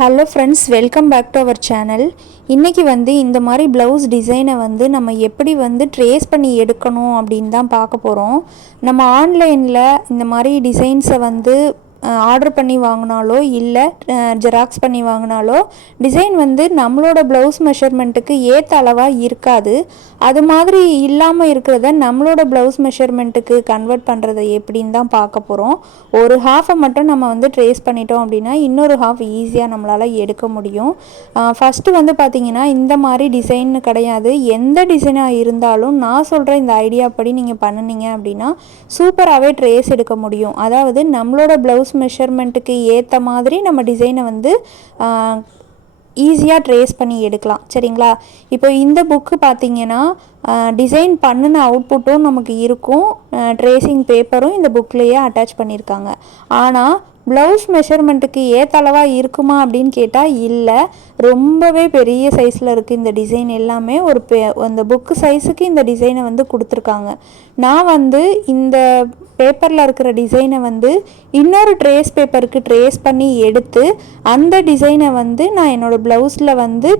Hello friends, welcome back to our channel. இன்றைக்கி இந்த மாதிரி ப்ளவுஸ் டிசைனை நம்ம எப்படி ட்ரேஸ் பண்ணி எடுக்கணும் அப்படின்னு தான் பார்க்க போகிறோம். நம்ம ஆன்லைனில் இந்த மாதிரி டிசைன்ஸை ஆர்டர் பண்ணி வாங்கினாலோ இல்லை ஜெராக்ஸ் பண்ணி வாங்கினாலோ டிசைன் நம்மளோட ப்ளவுஸ் மெஷர்மெண்ட்டுக்கு ஏற்ற அளவாக இருக்காது. அது மாதிரி இல்லாமல் இருக்கிறத நம்மளோட ப்ளவுஸ் மெஷர்மெண்ட்டுக்கு கன்வெர்ட் பண்ணுறதை எப்படின்னு தான் பார்க்க போகிறோம். ஒரு ஹாஃபை மட்டும் நம்ம ட்ரேஸ் பண்ணிட்டோம் அப்படின்னா இன்னொரு ஹாஃப் ஈஸியாக நம்மளால் எடுக்க முடியும். ஃபஸ்ட்டு பார்த்திங்கன்னா இந்த மாதிரி டிசைன் கிடையாது, எந்த டிசைனாக இருந்தாலும் நான் சொல்கிற இந்த ஐடியா படி நீங்கள் பண்ணினீங்க அப்படின்னா சூப்பராகவே ட்ரேஸ் எடுக்க முடியும். அதாவது நம்மளோட ப்ளவுஸ் மெஷர்மெண்ட்டுக்கு ஏற்ற மாதிரி நம்ம டிசைனை ஈஸியாக ட்ரேஸ் பண்ணி எடுக்கலாம். சரிங்களா? இப்போ இந்த புக்கு பார்த்திங்கன்னா டிசைன் பண்ணின அவுட்புட்டும் நமக்கு இருக்கும், ட்ரேசிங் பேப்பரும் இந்த புக்லேயே அட்டாச் பண்ணியிருக்காங்க. ஆனால் ப்ளவுஸ் மெஷர்மெண்ட்டுக்கு ஏற்றளவாக இருக்குமா அப்படின்னு கேட்டால் இல்லை, ரொம்பவே பெரிய சைஸில் இருக்குது இந்த டிசைன் எல்லாமே. அந்த புக்கு சைஸுக்கு இந்த டிசைனை கொடுத்துருக்காங்க. நான் இந்த பேப்பரில் இருக்கிற டிசைனை இன்னொரு ட்ரேஸ் பேப்பருக்கு ட்ரேஸ் பண்ணி எடுத்து அந்த டிசைனை நான் என்னோடய ப்ளவுஸில்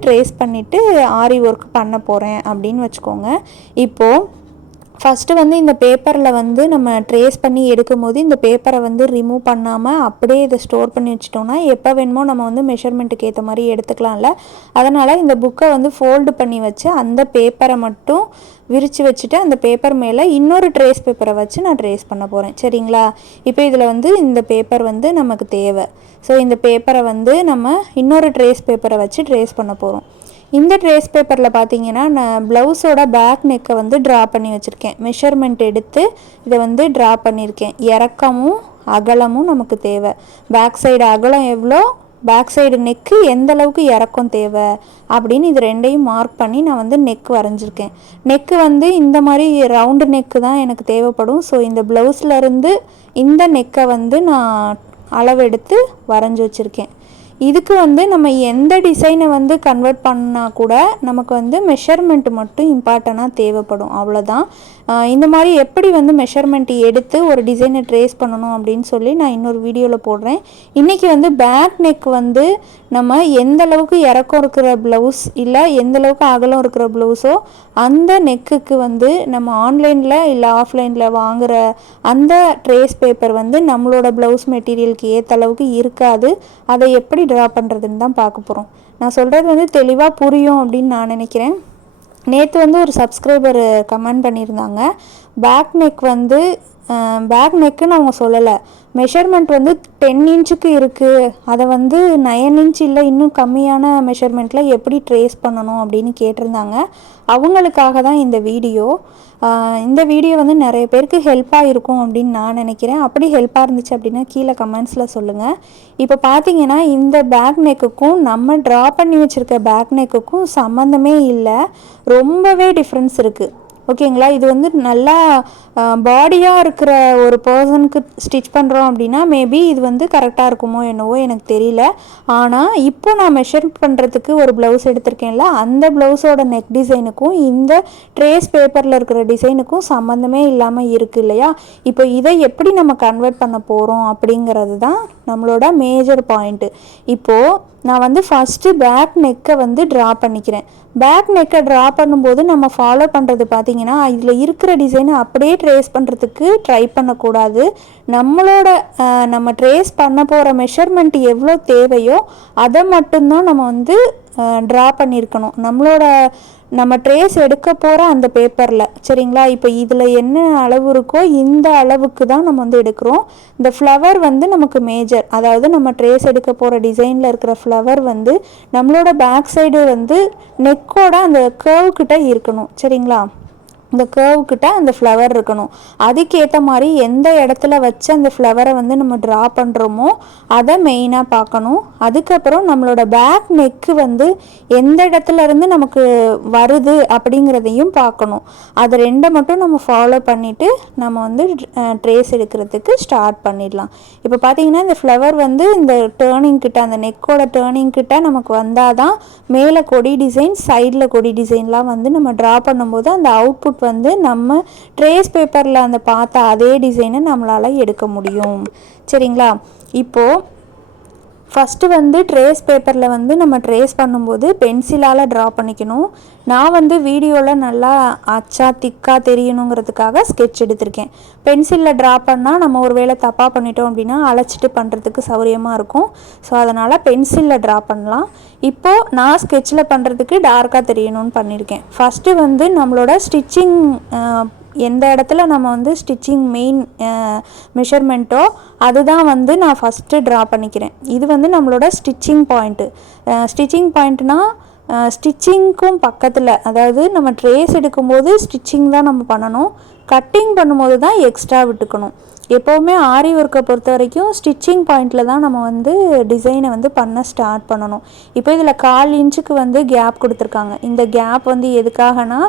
ட்ரேஸ் பண்ணிவிட்டு ஆரி ஒர்க் பண்ண போகிறேன் அப்படின்னு வச்சுக்கோங்க. இப்போது ஃபஸ்ட்டு இந்த பேப்பரில் நம்ம ட்ரேஸ் பண்ணி எடுக்கும் போது இந்த பேப்பரை ரிமூவ் பண்ணாமல் அப்படியே இதை ஸ்டோர் பண்ணி வச்சிட்டோம்னா எப்போ வேணுமோ நம்ம மெஷர்மெண்ட்டுக்கு ஏற்ற மாதிரி எடுத்துக்கலாம்ல. அதனால் இந்த புக்கை ஃபோல்டு பண்ணி வச்சு அந்த பேப்பரை மட்டும் விரித்து வச்சுட்டு அந்த பேப்பர் மேலே இன்னொரு ட்ரேஸ் பேப்பரை வச்சு நான் ட்ரேஸ் பண்ண போகிறேன். சரிங்களா? இப்போ இதில் இந்த பேப்பர் நமக்கு தேவை. ஸோ இந்த பேப்பரை நம்ம இன்னொரு ட்ரேஸ் பேப்பரை வச்சு ட்ரேஸ் பண்ண போகிறோம். இந்த ட்ரேஸ் பேப்பரில் பார்த்தீங்கன்னா நான் ப்ளவுஸோட பேக் நெக்கை ட்ரா பண்ணி வச்சுருக்கேன். மெஷர்மெண்ட் எடுத்து இதை ட்ரா பண்ணியிருக்கேன். இறக்கமும் அகலமும் நமக்கு தேவை. பேக் சைடு அகலம் எவ்வளோ, பேக் சைடு நெக்கு எந்த அளவுக்கு இறக்கம் தேவை அப்படின்னு இது ரெண்டையும் மார்க் பண்ணி நான் நெக் வரைஞ்சிருக்கேன். நெக்கு இந்த மாதிரி ரவுண்டு நெக்கு தான் எனக்கு தேவைப்படும். ஸோ இந்த ப்ளவுஸ்லேருந்து இந்த நெக்கை நான் அளவெடுத்து வரைஞ்சி வச்சுருக்கேன். இதுக்கு நம்ம எந்த டிசைனை கன்வெர்ட் பண்ணால் கூட நமக்கு மெஷர்மெண்ட் மட்டும் இம்பார்ட்டண்ட்டாக தேவைப்படும், அவ்வளோதான். இந்த மாதிரி எப்படி மெஷர்மெண்ட் எடுத்து ஒரு டிசைனை ட்ரேஸ் பண்ணணும் அப்படின்னு சொல்லி நான் இன்னொரு வீடியோவில் போடுறேன். இன்றைக்கி பேக் நெக் நம்ம எந்த அளவுக்கு இறக்கம் இருக்கிற ப்ளவுஸ் இல்லை எந்த அளவுக்கு அகலம் இருக்கிற ப்ளவுஸோ அந்த நெக்குக்கு நம்ம ஆன்லைனில் இல்லை ஆஃப்லைனில் வாங்குகிற அந்த ட்ரேஸ் பேப்பர் நம்மளோட ப்ளவுஸ் மெட்டீரியலுக்கு ஏற்ற அளவுக்கு இருக்காது. அதை எப்படி ட்ரா பண்ணுறதுன்னு தான் பார்க்க போகிறோம். நான் சொல்கிறது தெளிவாக புரியும் அப்படின்னு நான் நினைக்கிறேன். நேற்று ஒரு சப்ஸ்கிரைபர் கமெண்ட் பண்ணியிருந்தாங்க, பேக் நெக் பேக் நெக்குன்னு அவங்க சொல்லலை, மெஷர்மெண்ட் 10 இன்ச்சுக்கு இருக்குது, அதை 9 இன்ச் இல்லை இன்னும் கம்மியான மெஷர்மெண்ட்டில் எப்படி ட்ரேஸ் பண்ணணும் அப்படின்னு கேட்டிருந்தாங்க. அவங்களுக்காக தான் இந்த வீடியோ. இந்த வீடியோ நிறைய பேருக்கு ஹெல்ப்பாக இருக்கும் அப்படின்னு நான் நினைக்கிறேன். அப்படி ஹெல்ப்பாக இருந்துச்சு அப்படின்னா கீழே கமெண்ட்ஸில் சொல்லுங்கள். இப்போ பார்த்தீங்கன்னா இந்த பேக் நெக்குக்கும் நம்ம ட்ரா பண்ணி வச்சுருக்க பேக் நெக்குக்கும் சம்மந்தமே இல்லை, ரொம்பவே டிஃப்ரென்ஸ் இருக்குது. ஓகேங்களா? இது நல்லா பாடியாக இருக்கிற ஒரு பர்சனுக்கு ஸ்டிச் பண்ணுறோம் அப்படின்னா மேபி இது கரெக்டாக இருக்குமோ என்னவோ எனக்கு தெரியல. ஆனால் இப்போ நான் மெஷர் பண்ணுறதுக்கு ஒரு ப்ளவுஸ் எடுத்திருக்கேன்ல, அந்த ப்ளவுஸோட நெக் டிசைனுக்கும் இந்த ட்ரேஸ் பேப்பரில் இருக்கிற டிசைனுக்கும் சம்மந்தமே இல்லாமல் இருக்குது இல்லையா? இப்போ இதை எப்படி நம்ம கன்வெர்ட் பண்ண போகிறோம் அப்படிங்கிறது தான் நம்மளோட மேஜர் பாயிண்ட்டு. இப்போது நான் ஃபஸ்ட்டு பேக் நெக்கை ட்ரா பண்ணிக்கிறேன். பேக் நெக்கை ட்ரா பண்ணும்போது நம்ம ஃபாலோ பண்ணுறது பார்த்திங்கன்னா இதில் இருக்கிற டிசைனை அப்படியே ட்ரேஸ் பண்ணுறதுக்கு ட்ரை பண்ணக்கூடாது. நம்ம ட்ரேஸ் பண்ண போகிற மெஷர்மெண்ட் எவ்வளோ தேவையோ அதை மட்டும்தான் நம்ம ட்ரா பண்ணியிருக்கணும் நம்ம ட்ரேஸ் எடுக்க போகிற அந்த பேப்பரில். சரிங்களா? இப்போ இதில் என்ன அளவு இருக்கோ இந்த அளவுக்கு தான் நம்ம எடுக்கிறோம். இந்த ஃப்ளவர் நமக்கு மேஜர், அதாவது நம்ம ட்ரேஸ் எடுக்க போகிற டிசைனில் இருக்கிற ஃப்ளவர் நம்மளோட பேக் சைடு நெக்கோட அந்த கர்வ் கிட்ட இருக்கணும். சரிங்களா? இந்த கர்வ்கிட்ட அந்த ஃப்ளவர் இருக்கணும். அதுக்கேற்ற மாதிரி எந்த இடத்துல வச்சு அந்த ஃப்ளவரை நம்ம ட்ரா பண்ணுறோமோ அதை மெயினாக பார்க்கணும். அதுக்கப்புறம் நம்மளோட பேக் நெக்கு எந்த இடத்துல இருந்து நமக்கு வருது அப்படிங்கிறதையும் பார்க்கணும். அது ரெண்டை மட்டும் நம்ம ஃபாலோ பண்ணிவிட்டு நம்ம ட்ரேஸ் எடுக்கிறதுக்கு ஸ்டார்ட் பண்ணிடலாம். இப்போ பார்த்தீங்கன்னா இந்த ஃப்ளவர் இந்த டேர்னிங் கிட்ட, அந்த நெக்கோட டேர்னிங் கிட்ட நமக்கு வந்தால் தான் மேலே கொடி டிசைன் சைடில் கொடி டிசைன்லாம் நம்ம ட்ரா பண்ணும்போது அந்த அவுட்புட் நம்ம ட்ரேஸ் பேப்பரில் அந்த பார்த்த அதே டிசைனை நம்மளால் எடுக்க முடியும். சரிங்களா? இப்போது ஃபஸ்ட்டு வந்து ட்ரேஸ் பேப்பரில் வந்து நம்ம ட்ரேஸ் பண்ணும்போது பென்சிலால் ட்ரா பண்ணிக்கணும். நான் வந்து வீடியோவில் நல்லா அச்சா திக்காக தெரியணுங்கிறதுக்காக ஸ்கெட்ச் எடுத்திருக்கேன். பென்சிலில் ட்ரா பண்ணால் நம்ம ஒரு வேளை தப்பாக பண்ணிட்டோம் அப்படின்னா அழைச்சிட்டு பண்ணுறதுக்கு சௌரியமாக இருக்கும். ஸோ அதனால் பென்சிலில் ட்ரா பண்ணலாம். இப்போது நான் ஸ்கெட்சில் பண்ணுறதுக்கு டார்க்காக தெரியணும்னு பண்ணியிருக்கேன். ஃபஸ்ட்டு வந்து நம்மளோட ஸ்டிச்சிங் எந்த இடத்துல நம்ம வந்து ஸ்டிச்சிங் மெயின் மெஷர்மெண்ட்டோ அதுதான் வந்து நான் ஃபஸ்ட்டு ட்ரா பண்ணிக்கிறேன். இது வந்து நம்மளோட ஸ்டிச்சிங் பாயிண்ட்டு. ஸ்டிச்சிங் பாயிண்ட்னால் ஸ்டிச்சிங்க்கும் பக்கத்தில், அதாவது நம்ம ட்ரேஸ் எடுக்கும்போது ஸ்டிச்சிங் தான் நம்ம பண்ணணும். கட்டிங் பண்ணும்போது தான் எக்ஸ்ட்ரா விட்டுக்கணும். எப்போவுமே ஆரி ஒர்க்கை பொறுத்த வரைக்கும் ஸ்டிச்சிங் பாயிண்டில் தான் நம்ம வந்து டிசைனை வந்து பண்ண ஸ்டார்ட் பண்ணணும். இப்போ இதில் 1/4 இன்ச்சுக்கு வந்து கேப் கொடுத்துருக்காங்க. இந்த கேப் வந்து எதுக்காகனா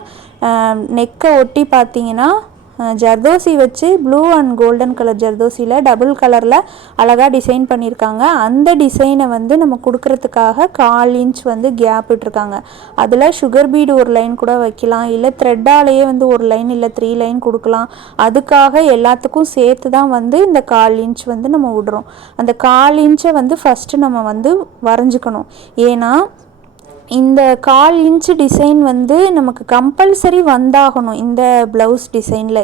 நெக்கை ஒட்டி பார்த்தீங்கன்னா ஜர்தோசி வச்சு ப்ளூ அண்ட் கோல்டன் கலர் ஜர்தோசியில் டபுள் கலரில் அழகாக டிசைன் பண்ணியிருக்காங்க. அந்த டிசைனை வந்து நம்ம கொடுக்கறதுக்காக 1/4 இன்ச் வந்து கேப் விட்டுருக்காங்க. அதில் சுகர் பீடு ஒரு லைன் கூட வைக்கலாம், இல்லை த்ரெட்டாலேயே வந்து ஒரு லைன் இல்லை 3 லைன் கொடுக்கலாம். அதுக்காக எல்லாத்துக்கும் சேர்த்து தான் வந்து இந்த 1/4 இன்ச் வந்து நம்ம விடுறோம். அந்த 1/4 இன்ச்சை வந்து ஃபஸ்ட்டு நம்ம வந்து வரைஞ்சிக்கணும். ஏன்னா இந்த 1/4 இன்ச்சு டிசைன் வந்து நமக்கு கம்பல்சரி வந்தாகணும். இந்த ப்ளவுஸ் டிசைனில்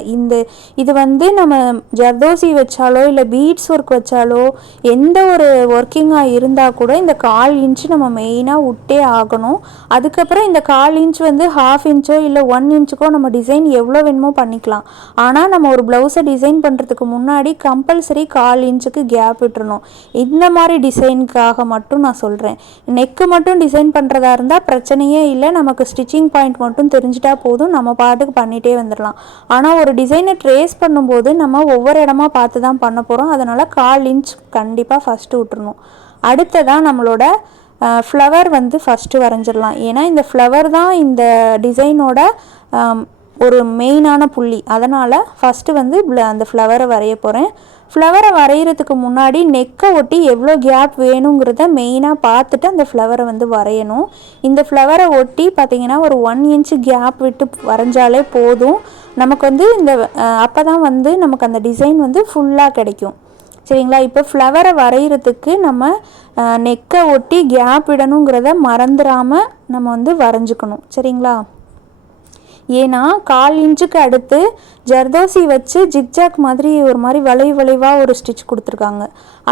இது வந்து நம்ம ஜர்தோசி வச்சாலோ இல்லை பீட்ஸ் ஒர்க் வச்சாலோ எந்த ஒரு ஒர்க்கிங்காக இருந்தால் கூட இந்த 1/4 இன்ச்சு நம்ம மெயினாக விட்டே ஆகணும். அதுக்கப்புறம் இந்த 1/4 இன்ச் வந்து 1/2 இன்ச்சோ இல்லை 1 இன்ச்சுக்கோ நம்ம டிசைன் எவ்வளோ வேணுமோ பண்ணிக்கலாம். ஆனால் நம்ம ஒரு ப்ளவுஸை டிசைன் பண்ணுறதுக்கு முன்னாடி கம்பல்சரி 1/4 இன்ச்சுக்கு கேப் விட்டுறணும். இந்த மாதிரி டிசைனுக்காக மட்டும் நான் சொல்கிறேன். நெக்கு மட்டும் டிசைன் பண்ணுறதா இருந்தால் பிரச்சனையே இல்லை. நமக்கு ஸ்டிச்சிங் பாயிண்ட் மட்டும் தெரிஞ்சிட்டா போதும், நம்ம பாட்டுக்கு பண்ணிகிட்டே வந்துடலாம். ஆனால் ஒரு டிசைனை ட்ரேஸ் பண்ணும்போது நம்ம ஒவ்வொரு இடமா பார்த்து தான் பண்ண போகிறோம். அதனால் 1/4 இன்ச் கண்டிப்பாக ஃபஸ்ட்டு விட்டுறணும். அடுத்ததான் நம்மளோட ஃப்ளவர் வந்து ஃபஸ்ட்டு வரைஞ்சிடலாம். ஏன்னா இந்த ஃப்ளவர் தான் இந்த டிசைனோட ஒரு மெயினான புள்ளி. அதனால் ஃபஸ்ட்டு வந்து அந்த ஃப்ளவரை வரைய போகிறேன். ஃப்ளவரை வரைகிறதுக்கு முன்னாடி நெக்கை ஒட்டி எவ்வளோ கேப் வேணுங்கிறத மெயினாக பார்த்துட்டு அந்த ஃப்ளவரை வந்து வரையணும். இந்த ஃப்ளவரை ஒட்டி பார்த்திங்கன்னா ஒரு 1 இன்ச்சு கேப் விட்டு வரைஞ்சாலே போதும். நமக்கு வந்து அப்போ தான் வந்து நமக்கு அந்த டிசைன் வந்து ஃபுல்லாக கிடைக்கும். சரிங்களா? இப்போ ஃப்ளவரை வரைகிறதுக்கு நம்ம நெக்கை ஒட்டி கேப் விடணுங்கிறத மறந்துடாமல் நம்ம வந்து வரைஞ்சிக்கணும். சரிங்களா? ஏன்னா 1/4 இன்ச்சுக்கு அடுத்து ஜர்தோசி வச்சு ஜிக்ஜாக் மாதிரி ஒரு மாதிரி வளைவாக ஒரு ஸ்டிச் கொடுத்துருக்காங்க.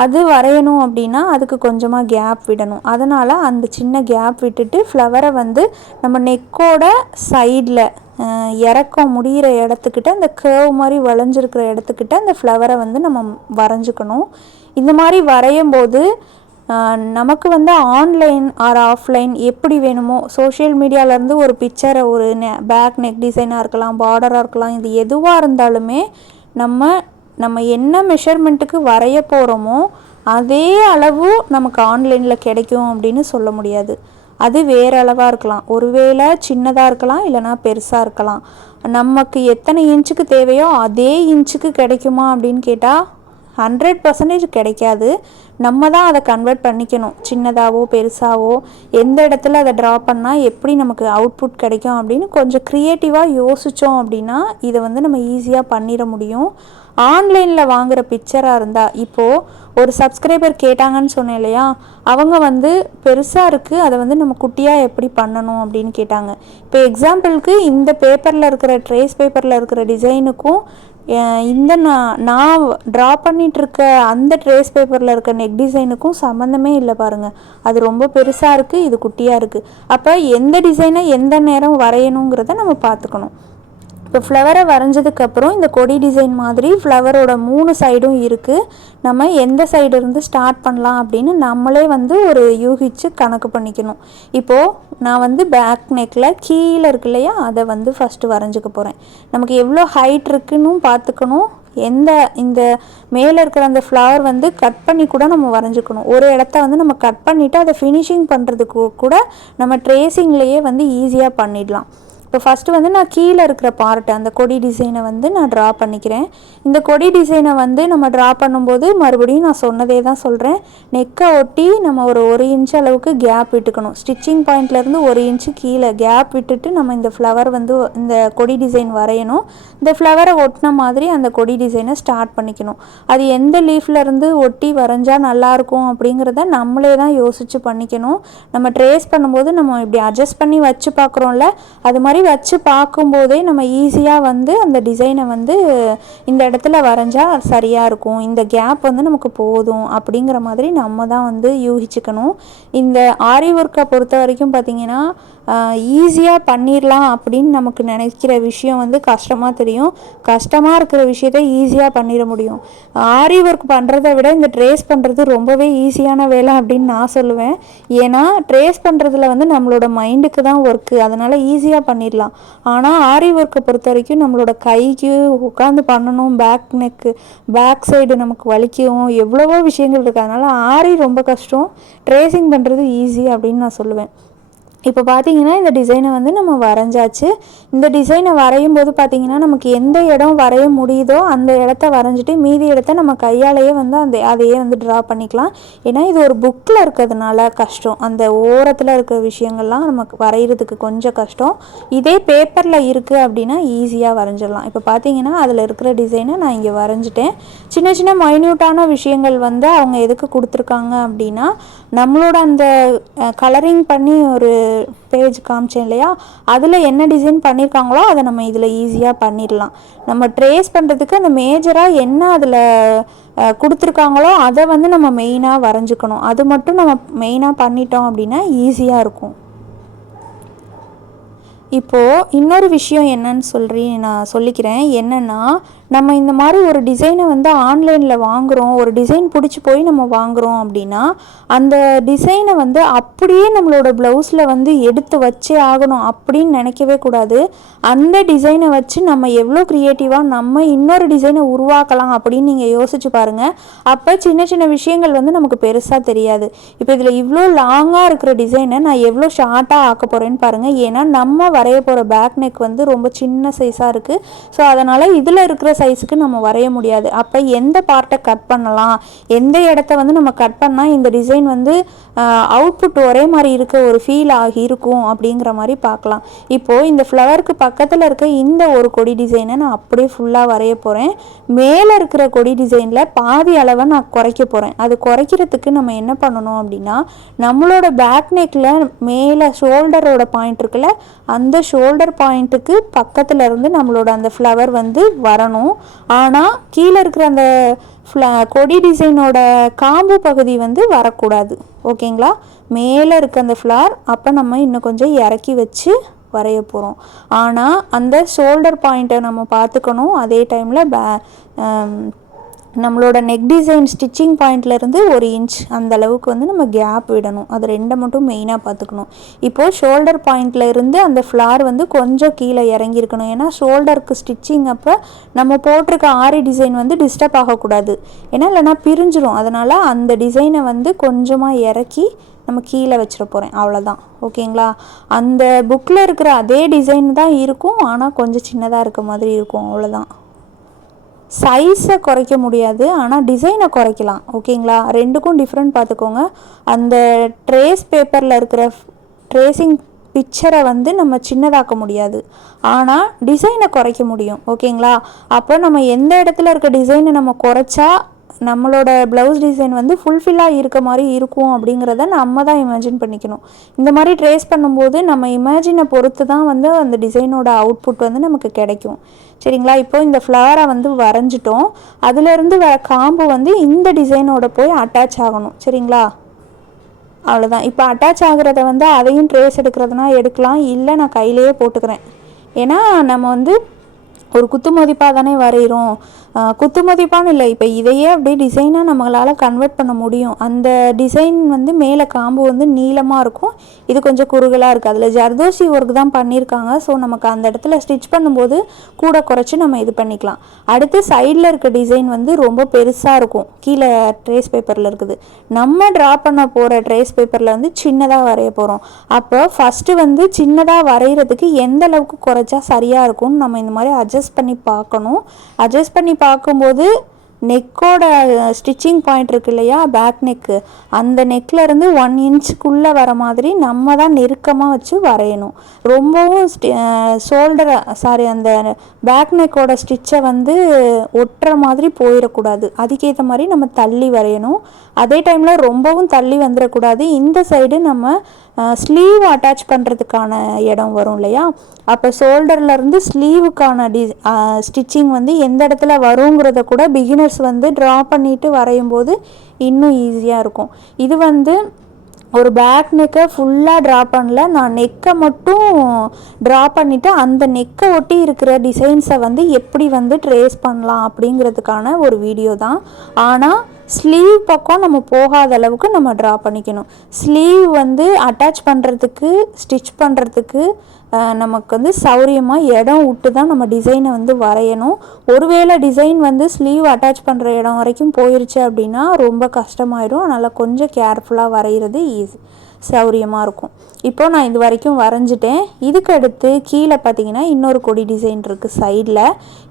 அது வரையணும் அப்படின்னா அதுக்கு கொஞ்சமாக கேப் விடணும். அதனால் அந்த சின்ன கேப் விட்டுட்டு ஃப்ளவரை வந்து நம்ம நெக்கோட சைடில் இறக்கம் முடிகிற இடத்துக்கிட்ட அந்த கர்வ் மாதிரி வளைஞ்சிருக்கிற இடத்துக்கிட்ட அந்த ஃப்ளவரை வந்து நம்ம வரைஞ்சிக்கணும். இந்த மாதிரி வரையும்போது நமக்கு வந்து ஆன்லைன் ஆர் ஆஃப்லைன் எப்படி வேணுமோ, சோஷியல் மீடியாவிலேருந்து ஒரு பிக்சரை ஒரு பேக் நெக் டிசைனாக இருக்கலாம், பார்டராக இருக்கலாம், இது எதுவாக இருந்தாலுமே நம்ம என்ன மெஷர்மெண்ட்டுக்கு வரைய போகிறோமோ அதே அளவு நமக்கு ஆன்லைனில் கிடைக்கும் அப்படின்னு சொல்ல முடியாது. அது வேறு அளவாக இருக்கலாம், ஒருவேளை சின்னதாக இருக்கலாம், இல்லைனா பெருசாக இருக்கலாம். நமக்கு எத்தனை இன்ச்சுக்கு தேவையோ அதே இன்ச்சுக்கு கிடைக்குமா அப்படின்னு கேட்டால் 100% கிடைக்காது. நம்ம தான் அதை கன்வெர்ட் பண்ணிக்கணும். சின்னதாகவோ பெருசாகவோ எந்த இடத்துல அதை ட்ரா பண்ணால் எப்படி நமக்கு அவுட்புட் கிடைக்கும் அப்படின்னு கொஞ்சம் க்ரியேட்டிவாக யோசித்தோம் அப்படின்னா இதை வந்து நம்ம ஈஸியாக பண்ணிட முடியும். ஆன்லைனில் வாங்குகிற பிக்சராக இருந்தால், இப்போது ஒரு சப்ஸ்கிரைபர் கேட்டாங்கன்னு சொன்னேன் இல்லையா, அவங்க வந்து பெருசாக இருக்குது, அதை வந்து நம்ம குட்டியாக எப்படி பண்ணணும் அப்படின்னு கேட்டாங்க. இப்போ எக்ஸாம்பிளுக்கு இந்த பேப்பரில் இருக்கிற ட்ரேஸ் பேப்பரில் இருக்கிற டிசைனுக்கும் இந்த நான் ட்ரா பண்ணிகிட்ருக்க அந்த ட்ரேஸ் பேப்பரில் இருக்க நெக் டிசைனுக்கும் சம்மந்தமே இல்லை பாருங்கள். அது ரொம்ப பெருசாக இருக்குது, இது குட்டியாக இருக்குது. அப்போ எந்த டிசைனை எந்த நேரம் வரையணுங்கிறத நம்ம பார்த்துக்கணும். இப்போ ஃப்ளவரை வரைஞ்சதுக்கப்புறம் இந்த கொடி டிசைன் மாதிரி ஃப்ளவரோட 3 சைடும் இருக்குது. நம்ம எந்த சைடு இருந்து ஸ்டார்ட் பண்ணலாம் அப்படின்னு நம்மளே வந்து ஒரு யூகிச்சு கணக்கு பண்ணிக்கணும். இப்போது நான் வந்து பேக் நெக்கில் கீழே இருக்கு இல்லையா, அதை வந்து ஃபஸ்ட்டு வரைஞ்சிக்க போகிறேன். நமக்கு எவ்வளோ ஹைட் இருக்குன்னு பார்த்துக்கணும். இந்த மேலே இருக்கிற அந்த ஃப்ளவர் வந்து கட் பண்ணி கூட நம்ம வரைஞ்சிக்கணும். ஒரு இடத்த வந்து நம்ம கட் பண்ணிவிட்டு அதை ஃபினிஷிங் பண்ணுறதுக்கு கூட நம்ம ட்ரேசிங்லேயே வந்து ஈஸியாக பண்ணிடலாம். இப்போ ஃபஸ்ட்டு வந்து நான் கீழே இருக்கிற பார்ட் அந்த கொடி டிசைனை வந்து நான் ட்ரா பண்ணிக்கிறேன். இந்த கொடி டிசைனை வந்து நம்ம ட்ரா பண்ணும்போது மறுபடியும் நான் சொன்னதே தான் சொல்கிறேன். நெக்கை ஒட்டி நம்ம ஒரு இன்ச் அளவுக்கு கேப் விட்டுக்கணும். ஸ்டிச்சிங் பாயிண்ட்லேருந்து 1 இன்ச்சு கீழே கேப் விட்டுட்டு நம்ம இந்த ஃப்ளவர் வந்து இந்த கொடி டிசைன் வரையணும். இந்த ஃப்ளவரை ஒட்டின மாதிரி அந்த கொடி டிசைனை ஸ்டார்ட் பண்ணிக்கணும். அது எந்த லீஃப்லேருந்து ஒட்டி வரைஞ்சால் நல்லாயிருக்கும் அப்படிங்கிறத நம்மளே தான் யோசித்து பண்ணிக்கணும். நம்ம ட்ரேஸ் பண்ணும்போது நம்ம இப்படி அட்ஜஸ்ட் பண்ணி வச்சு பார்க்குறோம்ல, அது மாதிரி வச்சு பார்க்கும்போதே நம்ம ஈஸியாக வந்து அந்த டிசைனை வந்து இந்த இடத்துல வரைஞ்சால் சரியாக இருக்கும், இந்த கேப் வந்து நமக்கு போதும் அப்படிங்கிற மாதிரி நம்ம தான் வந்து யூகிச்சுக்கணும். இந்த ஆரி ஒர்க்கை பொறுத்த வரைக்கும் பார்த்திங்கன்னா ஈஸியாக பண்ணிடலாம் அப்படின்னு நமக்கு நினைக்கிற விஷயம் வந்து கஷ்டமாக தெரியும். கஷ்டமாக இருக்கிற விஷயத்த ஈஸியாக பண்ணிட முடியும். ஆரி ஒர்க் பண்ணுறதை விட இந்த ட்ரேஸ் பண்ணுறது ரொம்பவே ஈஸியான வேலை அப்படின்னு நான் சொல்லுவேன். ஏன்னா ட்ரேஸ் பண்ணுறதுல வந்து நம்மளோட மைண்டுக்கு தான் ஒர்க்கு, அதனால் ஈஸியாக பண்ணிடலாம். ஆனால் ஆரி ஒர்க்கை பொறுத்த வரைக்கும் நம்மளோட கைக்கு உட்காந்து பண்ணணும், பேக் சைடு நமக்கு வலிக்கும், எவ்வளவோ விஷயங்கள் இருக்குது. அதனால் ஆரி ரொம்ப கஷ்டம், ட்ரேசிங் பண்ணுறது ஈஸி அப்படின்னு நான் சொல்லுவேன். இப்போ பார்த்திங்கன்னா இந்த டிசைனை வந்து நம்ம வரைஞ்சாச்சு. இந்த டிசைனை வரையும் போது பார்த்திங்கன்னா நமக்கு எந்த இடம் வரைய முடியுதோ அந்த இடத்த வரைஞ்சிட்டு மீதி இடத்த நம்ம கையாலேயே வந்து அதையே வந்து ட்ரா பண்ணிக்கலாம். ஏன்னா இது ஒரு புக்கில் இருக்கிறதுனால கஷ்டம், அந்த ஓரத்தில் இருக்கிற விஷயங்கள்லாம் நமக்கு வரைகிறதுக்கு கொஞ்சம் கஷ்டம். இதே பேப்பரில் இருக்குது அப்படின்னா ஈஸியாக வரைஞ்சிடலாம். இப்போ பார்த்திங்கன்னா அதில் இருக்கிற டிசைனை நான் இங்கே வரைஞ்சிட்டேன். சின்ன சின்ன மைன்யூட்டான விஷயங்கள் வந்து அவங்க எதுக்கு கொடுத்துருக்காங்க அப்படின்னா, நம்மளோட அந்த கலரிங் பண்ணி ஒரு பேஜ் காமிச்சேன் இல்லையா, அதில் என்ன டிசைன் பண்ணியிருக்காங்களோ அதை நம்ம இதில் ஈஸியாக பண்ணிடலாம். நம்ம ட்ரேஸ் பண்ணுறதுக்கு அந்த மேஜராக என்ன அதில் கொடுத்துருக்காங்களோ அதை வந்து நம்ம மெயினாக வரைஞ்சிக்கணும். அது மட்டும் நம்ம மெயினாக பண்ணிட்டோம் அப்படின்னா ஈஸியாக இருக்கும். இப்போது இன்னொரு விஷயம் என்னன்னு நான் சொல்லிக்கிறேன். என்னென்னா, நம்ம இந்த மாதிரி ஒரு டிசைனை வந்து ஆன்லைனில் வாங்குகிறோம், ஒரு டிசைன் பிடிச்சி போய் நம்ம வாங்குகிறோம் அப்படின்னா அந்த டிசைனை வந்து அப்படியே நம்மளோட ப்ளவுஸில் வந்து எடுத்து வச்சே ஆகணும் அப்படின்னு நினைக்கவே கூடாது. அந்த டிசைனை வச்சு நம்ம எவ்வளோ க்ரியேட்டிவாக நம்ம இன்னொரு டிசைனை உருவாக்கலாம் அப்படின்னு நீங்கள் யோசிச்சு பாருங்கள். அப்போ சின்ன சின்ன விஷயங்கள் வந்து நமக்கு பெருசாக தெரியாது. இப்போ இதில் இவ்வளோ லாங்காக இருக்கிற டிசைனை நான் எவ்வளோ ஷார்ட்டாக ஆக்க போகிறேன்னு பாருங்கள். ஏன்னா நம்ம வரைய போகிற பேக் நெக் வந்து ரொம்ப சின்ன சைஸாக இருக்குது. ஸோ அதனால் இதில் இருக்கிற சைஸுக்கு நம்ம வரைய முடியாது. அப்போ எந்த பார்ட்டை கட் பண்ணலாம், எந்த இடத்த வந்து நம்ம கட் பண்ணால் இந்த டிசைன் வந்து அவுட்புட் ஒரே மாதிரி இருக்க ஒரு ஃபீல் இருக்கும் அப்படிங்கிற மாதிரி பார்க்கலாம். இப்போது இந்த ஃப்ளவருக்கு பக்கத்தில் இருக்க இந்த ஒரு கொடி டிசைனை நான் அப்படியே ஃபுல்லாக வரைய போகிறேன். மேலே இருக்கிற கொடி டிசைனில் பாதி அளவை நான் குறைக்க போகிறேன். அது குறைக்கிறதுக்கு நம்ம என்ன பண்ணணும் அப்படின்னா, நம்மளோட பேக் நெக்கில் மேலே ஷோல்டரோட பாயிண்ட் இருக்குல்ல, அந்த ஷோல்டர் பாயிண்ட்டுக்கு பக்கத்தில் இருந்து நம்மளோட அந்த ஃப்ளவர் வந்து வரணும். ஆனால் கீழே இருக்கிற அந்த கொடி டிசைனோட காம்பு பகுதி வந்து வரக்கூடாது. ஓகேங்களா? மேலே இருக்க அந்த ஃப்ளவர் அப்போ நம்ம இன்னும் கொஞ்சம் இறக்கி வச்சு வரைய போகிறோம். ஆனால் அந்த ஷோல்டர் பாயிண்ட்டை நம்ம பார்த்துக்கணும். அதே டைமில் நம்மளோட நெக் டிசைன் ஸ்டிச்சிங் பாயிண்ட்லேருந்து 1 இன்ச் அந்த அளவுக்கு வந்து நம்ம கேப் விடணும். அது 2 மட்டும் மெயினாக பார்த்துக்கணும். இப்போது ஷோல்டர் பாயிண்டில் இருந்து அந்த ஃப்ளார் வந்து கொஞ்சம் கீழே இறங்கியிருக்கணும். ஏன்னா ஷோல்டருக்கு ஸ்டிச்சிங் அப்போ நம்ம போட்டிருக்க ஆரி டிசைன் வந்து டிஸ்டர்ப் ஆகக்கூடாது. ஏன்னா இல்லைனா பிரிஞ்சிரும். அதனால் அந்த டிசைனை வந்து கொஞ்சமாக இறக்கி நம்ம கீழே வச்சிட போகிறேன். அவ்வளோதான். ஓகேங்களா? அந்த புக்கில் இருக்கிற அதே டிசைன் தான் இருக்கும், ஆனால் கொஞ்சம் சின்னதாக இருக்க மாதிரி இருக்கும். அவ்வளோதான். சைஸை குறைக்க முடியாது, ஆனால் டிசைனை குறைக்கலாம். ஓகேங்களா? ரெண்டுக்கும் டிஃப்ரெண்ட் பார்த்துக்கோங்க. அந்த ட்ரேஸ் பேப்பரில் இருக்கிற ட்ரேசிங் பிக்சரை வந்து நம்ம சின்னதாக்க முடியாது, ஆனால் டிசைனை குறைக்க முடியும். ஓகேங்களா? அப்போ நம்ம எந்த இடத்துல இருக்க டிசைனை நம்ம குறைச்சா நம்மளோட ப்ளவுஸ் டிசைன் வந்து ஃபுல்ஃபில்லாக இருக்க மாதிரி இருக்கும் அப்படிங்கிறத நம்ம தான் இமேஜின் பண்ணிக்கணும். இந்த மாதிரி ட்ரேஸ் பண்ணும்போது நம்ம இமேஜினை பொறுத்து தான் வந்து அந்த டிசைனோட அவுட்புட் வந்து நமக்கு கிடைக்கும். சரிங்களா? இப்போ இந்த ஃப்ளவரை வந்து வரைஞ்சிட்டோம். அதுலேருந்து வர காம்பு வந்து இந்த டிசைனோட போய் அட்டாச் ஆகணும். சரிங்களா? அவ்வளோதான். இப்போ அட்டாச் ஆகிறத வந்து அதையும் ட்ரேஸ் எடுக்கிறதுனா எடுக்கலாம், இல்லை நான் கையிலேயே போட்டுக்கிறேன். ஏன்னா நம்ம வந்து ஒரு குத்து மதிப்பாக தானே வரைகிறோம். குத்துமதிப்பான்னு இல்லை, இப்போ இதையே அப்படியே டிசைனாக நம்மளால் கன்வெர்ட் பண்ண முடியும். அந்த டிசைன் வந்து மேலே காம்பு வந்து நீளமாக இருக்கும், இது கொஞ்சம் குறுகலாக இருக்குது. அதில் ஜர்தோசி ஒர்க் தான் பண்ணியிருக்காங்க. ஸோ நமக்கு அந்த இடத்துல ஸ்டிச் பண்ணும்போது கூட குறைச்சி நம்ம இது பண்ணிக்கலாம். அடுத்து சைடில் இருக்க டிசைன் வந்து ரொம்ப பெருசாக இருக்கும், கீழே ட்ரேஸ் பேப்பரில் இருக்குது. நம்ம ட்ரா பண்ண போகிற ட்ரேஸ் பேப்பரில் வந்து சின்னதாக வரைய போகிறோம். அப்போ ஃபஸ்ட்டு வந்து சின்னதாக வரைகிறதுக்கு எந்த அளவுக்கு குறைச்சா சரியாக இருக்கும்னு நம்ம இந்த மாதிரி அட்ஜஸ்ட் பண்ணி பார்க்கணும். அட்ஜஸ்ட் பண்ணி பார்க்கும்போது நெக்கோட ஸ்டிச்சிங் பாயிண்ட் இருக்கு இல்லையா, பேக் நெக்கு, அந்த நெக்லேருந்து 1 இன்ச்சுக்குள்ளே வர மாதிரி நம்ம தான் நெருக்கமாக வச்சு வரையணும். ரொம்பவும் அந்த பேக் நெக்கோட ஸ்டிச்சை வந்து ஒட்டுற மாதிரி போயிடக்கூடாது. அதுக்கேற்ற மாதிரி நம்ம தள்ளி வரையணும். அதே டைமில் ரொம்பவும் தள்ளி வந்துடக்கூடாது. இந்த சைடு நம்ம ஸ்லீவ் அட்டாச் பண்ணுறதுக்கான இடம் வரும் இல்லையா, அப்போ ஷோல்டர்லேருந்து ஸ்லீவுக்கான ஸ்டிச்சிங் வந்து எந்த இடத்துல வருங்கிறத கூட பிகினர்ஸ் வந்து ட்ரா பண்ணிவிட்டு வரையும் போது இன்னும் ஈஸியாக இருக்கும். இது வந்து ஒரு பேக் நெக்கை ஃபுல்லாக ட்ரா பண்ணல, நான் நெக்கை மட்டும் ட்ரா பண்ணிவிட்டு அந்த நெக்கை ஒட்டி இருக்கிற டிசைன்ஸை வந்து எப்படி வந்து ட்ரேஸ் பண்ணலாம் அப்படிங்கிறதுக்கான ஒரு வீடியோ தான். ஆனால் ஸ்லீவ் பக்கம் நம்ம போகாத அளவுக்கு நம்ம ட்ரா பண்ணிக்கணும். ஸ்லீவ் வந்து அட்டாச் பண்ணுறதுக்கு, ஸ்டிச் பண்ணுறதுக்கு நமக்கு வந்து சௌரியமாக இடம் விட்டு தான் நம்ம டிசைனை வந்து வரையணும். ஒருவேளை டிசைன் வந்து ஸ்லீவ் அட்டாச் பண்ணுற இடம் வரைக்கும் போயிருச்சு அப்படின்னா ரொம்ப கஷ்டமாயிடும். அதனால் கொஞ்சம் கேர்ஃபுல்லாக வரைகிறது சௌரியமாக இருக்கும். இப்போது நான் இது வரைக்கும் வரைஞ்சிட்டேன். இதுக்கு அடுத்து கீழே பார்த்தீங்கன்னா இன்னொரு கொடி டிசைன் இருக்குது சைடில்.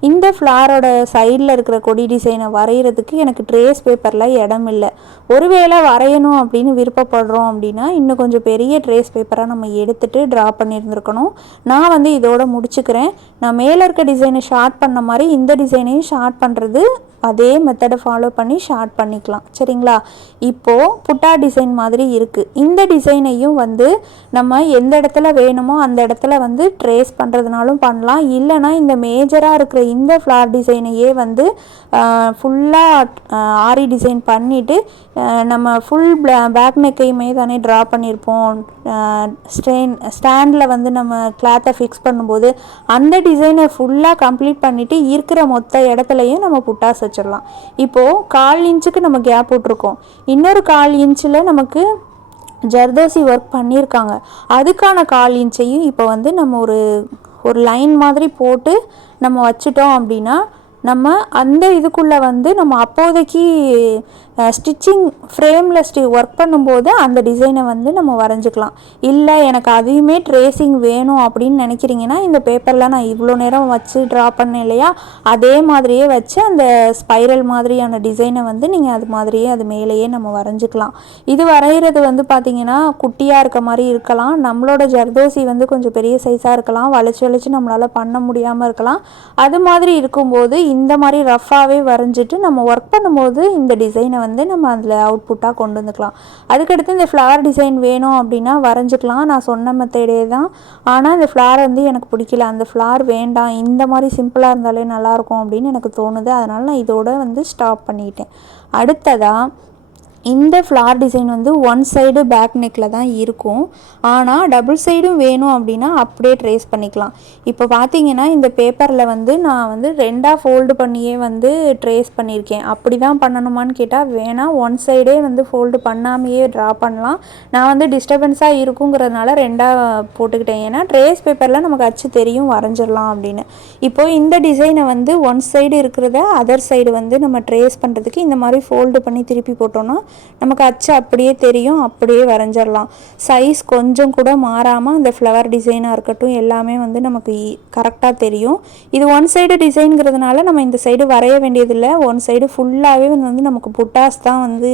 இந்த ஃப்ளாரோட சைடில் இருக்கிற கொடி டிசைனை வரைகிறதுக்கு எனக்கு ட்ரேஸ் பேப்பரில் இடம் இல்லை. ஒருவேளை வரையணும் அப்படின்னு விருப்பப்படுறோம் அப்படின்னா இன்னும் கொஞ்சம் பெரிய ட்ரேஸ் பேப்பராக நம்ம எடுத்துகிட்டு ட்ரா பண்ணியிருந்துருக்கணும். நான் வந்து இதோட முடிச்சுக்கிறேன். நான் மேலே இருக்க டிசைனை ஷார்ட் பண்ண மாதிரி இந்த டிசைனையும் ஷார்ட் பண்ணுறது அதே மெத்தடை ஃபாலோ பண்ணி ஷார்ட் பண்ணிக்கலாம். சரிங்களா? இப்போது புட்டா டிசைன் மாதிரி இருக்குது. இந்த டிசைனையும் வந்து நம்ம எந்த இடத்துல வேணுமோ அந்த இடத்துல வந்து ட்ரேஸ் பண்ணுறதுனாலும் பண்ணலாம். இல்லைனா இந்த மேஜராக இருக்கிற இந்த ஃப்ளார் டிசைனையே வந்து ஃபுல்லாக ஆரி டிசைன் பண்ணிவிட்டு நம்ம ஃபுல் பேக் நெக்கையுமே தானே ட்ரா பண்ணியிருப்போம். ஸ்டாண்டில் வந்து நம்ம கிளாத்தை ஃபிக்ஸ் பண்ணும்போது அந்த டிசைனை ஃபுல்லாக கம்ப்ளீட் பண்ணிவிட்டு இருக்கிற மொத்த இடத்துலையும் நம்ம புட்டாஸ் வச்சிடலாம். இப்போது 1/4 இன்ச்சுக்கு நம்ம கேப் விட்ருக்கோம். இன்னொரு 1/4 இன்ச்சில் நமக்கு ஜர்தோசி ஒர்க் பண்ணியிருக்காங்க. அதுக்கான 1/4 இன்ச்சையும் இப்போ வந்து நம்ம ஒரு லைன் மாதிரி போட்டு நம்ம வச்சுட்டோம் அப்படின்னா நம்ம அந்த இதுக்குள்ளே வந்து நம்ம அப்போதைக்கு ஸ்டிச்சிங் ஃப்ரேமில் ஒர்க் பண்ணும்போது அந்த டிசைனை வந்து நம்ம வரைஞ்சிக்கலாம். இல்லை எனக்கு அதையுமே ட்ரேசிங் வேணும் அப்படின்னு நினைக்கிறீங்கன்னா இந்த பேப்பரில் நான் இவ்வளோ நேரம் வச்சு ட்ரா பண்ணேன் இல்லையா, அதே மாதிரியே வச்சு அந்த ஸ்பைரல் மாதிரியான டிசைனை வந்து நீங்கள் அது மாதிரியே அது மேலேயே நம்ம வரைஞ்சிக்கலாம். இது வரைகிறது வந்து பார்த்திங்கன்னா குட்டியாக இருக்க மாதிரி இருக்கலாம். நம்மளோட ஜர்தோசி வந்து கொஞ்சம் பெரிய சைஸாக இருக்கலாம். வளைச்சி நம்மளால் பண்ண முடியாமல் இருக்கலாம். அது மாதிரி இருக்கும்போது இந்த மாதிரி ரஃப்பாகவே வரைஞ்சிட்டு நம்ம ஒர்க் பண்ணும்போது இந்த டிசைனை வந்து நம்ம அதில் அவுட்புட்டாக கொண்டு வந்துக்கலாம். அதுக்கடுத்து இந்த ஃப்ளவர் டிசைன் வேணும் அப்படின்னா வரைஞ்சிக்கலாம். நான் சொன்ன மெத்தடே தான். ஆனால் இந்த ஃப்ளவர் வந்து எனக்கு பிடிக்கல, அந்த ஃப்ளவர் வேண்டாம், இந்த மாதிரி சிம்பிளாக இருந்தாலே நல்லாயிருக்கும் அப்படின்னு எனக்கு தோணுது. அதனால் நான் இதோட வந்து ஸ்டாப் பண்ணிட்டேன். அடுத்ததாக இந்த ஃப்ளார் டிசைன் வந்து 1 சைடு பேக் நெக்கில் தான் இருக்கும். ஆனால் டபுள் சைடும் வேணும் அப்படின்னா அப்படியே ட்ரேஸ் பண்ணிக்கலாம். இப்போ பார்த்தீங்கன்னா இந்த பேப்பரில் வந்து நான் வந்து 2ஆக ஃபோல்டு பண்ணியே வந்து ட்ரேஸ் பண்ணியிருக்கேன். அப்படி தான் பண்ணணுமான்னு கேட்டால் வேணாம், 1 சைடே வந்து ஃபோல்டு பண்ணாமையே ட்ரா பண்ணலாம். நான் வந்து டிஸ்டர்பன்ஸாக இருக்குங்கிறதுனால 2ஆக போட்டுக்கிட்டேன். ஏன்னா ட்ரேஸ் பேப்பரில் நமக்கு அச்சு தெரியும், வரைஞ்சிடலாம் அப்படின்னு. இப்போது இந்த டிசைனை வந்து 1 சைடு இருக்கிறத அதர் சைடு வந்து நம்ம ட்ரேஸ் பண்ணுறதுக்கு இந்த மாதிரி ஃபோல்டு பண்ணி திருப்பி போட்டோன்னா நமக்கு அச்சு அப்படியே தெரியும், அப்படியே வரைஞ்சிடலாம். சைஸ் கொஞ்சம் கூட மாறாமல் அந்த ஃப்ளவர் டிசைனாக இருக்கட்டும் எல்லாமே வந்து நமக்கு கரெக்டாக தெரியும். இது 1 சைடு டிசைனுங்கிறதுனால நம்ம இந்த சைடு வரைய வேண்டியதில்லை. 1 சைடு ஃபுல்லாகவே வந்து நமக்கு புட்டாஸ் தான் வந்து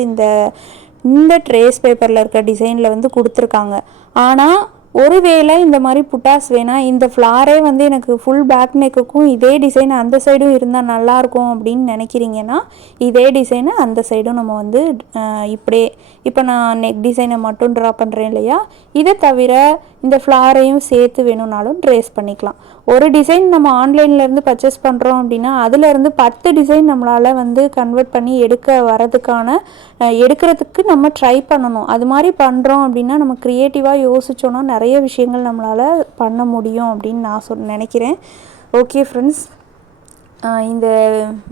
இந்த ட்ரேஸ் பேப்பரில் இருக்க டிசைனில் வந்து கொடுத்துருக்காங்க. ஆனால் ஒருவேளை இந்த மாதிரி புட்டாஸ் வேணால் இந்த ஃப்ளாரே வந்து எனக்கு ஃபுல் பேக் நெக்குக்கும் இதே டிசைன் அந்த சைடும் இருந்தால் நல்லாயிருக்கும் அப்படின்னு நினைக்கிறீங்கன்னா இதே டிசைனை அந்த சைடும் நம்ம வந்து இப்படியே இப்போ நான் நெக் டிசைனை மட்டும் ட்ரா பண்ணுறேன் இல்லையா, இதை தவிர இந்த ஃப்ளாரையும் சேர்த்து வேணும்னாலும் ட்ரேஸ் பண்ணிக்கலாம். ஒரு டிசைன் நம்ம ஆன்லைன்லேருந்து பர்ச்சேஸ் பண்ணுறோம் அப்படின்னா அதுலேருந்து 10 டிசைன் நம்மளால் வந்து கன்வெர்ட் பண்ணி எடுக்கிறதுக்கு நம்ம ட்ரை பண்ணணும். அது மாதிரி பண்ணுறோம் அப்படின்னா நம்ம க்ரியேட்டிவாக யோசித்தோன்னா நிறைய விஷயங்கள் நம்மளால் பண்ண முடியும் அப்படின்னு நான் நினைக்கிறேன். ஓகே ஃப்ரெண்ட்ஸ், இந்த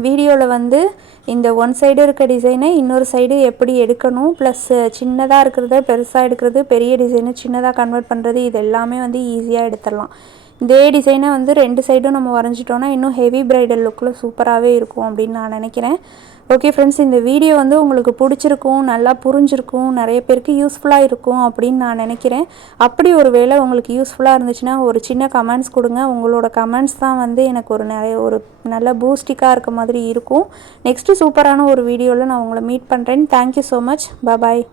வீடியோவில் வந்து இந்த ஒன் சைடு இருக்க டிசைனை இன்னொரு சைடு எப்படி எடுக்கணும், ப்ளஸ் சின்னதாக இருக்கிறத பெருசாக எடுக்கிறது, பெரிய டிசைனை சின்னதாக கன்வெர்ட் பண்ணுறது, இது எல்லாமே வந்து ஈஸியாக எடுத்துடலாம். இதே டிசைனை வந்து 2 சைடும் நம்ம வரைஞ்சிட்டோன்னா இன்னும் ஹெவி ப்ரைடல் லுக்கில் சூப்பராகவே இருக்கும் அப்படின்னு நான் நினைக்கிறேன். ஓகே ஃப்ரெண்ட்ஸ், இந்த வீடியோ வந்து உங்களுக்கு பிடிச்சிருக்கும், நல்லா புரிஞ்சிருக்கும், நிறைய பேருக்கு யூஸ்ஃபுல்லாக இருக்கும் அப்படின்னு நான் நினைக்கிறேன். அப்படி ஒரு வேளை உங்களுக்கு யூஸ்ஃபுல்லாக இருந்துச்சுன்னா ஒரு சின்ன கமெண்ட்ஸ் கொடுங்க. உங்களோட கமெண்ட்ஸ் தான் வந்து எனக்கு ஒரு நல்ல பூஸ்டிக்காக இருக்க மாதிரி இருக்கும். நெக்ஸ்ட்டு சூப்பரான ஒரு வீடியோவில் நான் உங்களை மீட் பண்ணுறேன். Thank you so much. பாய்.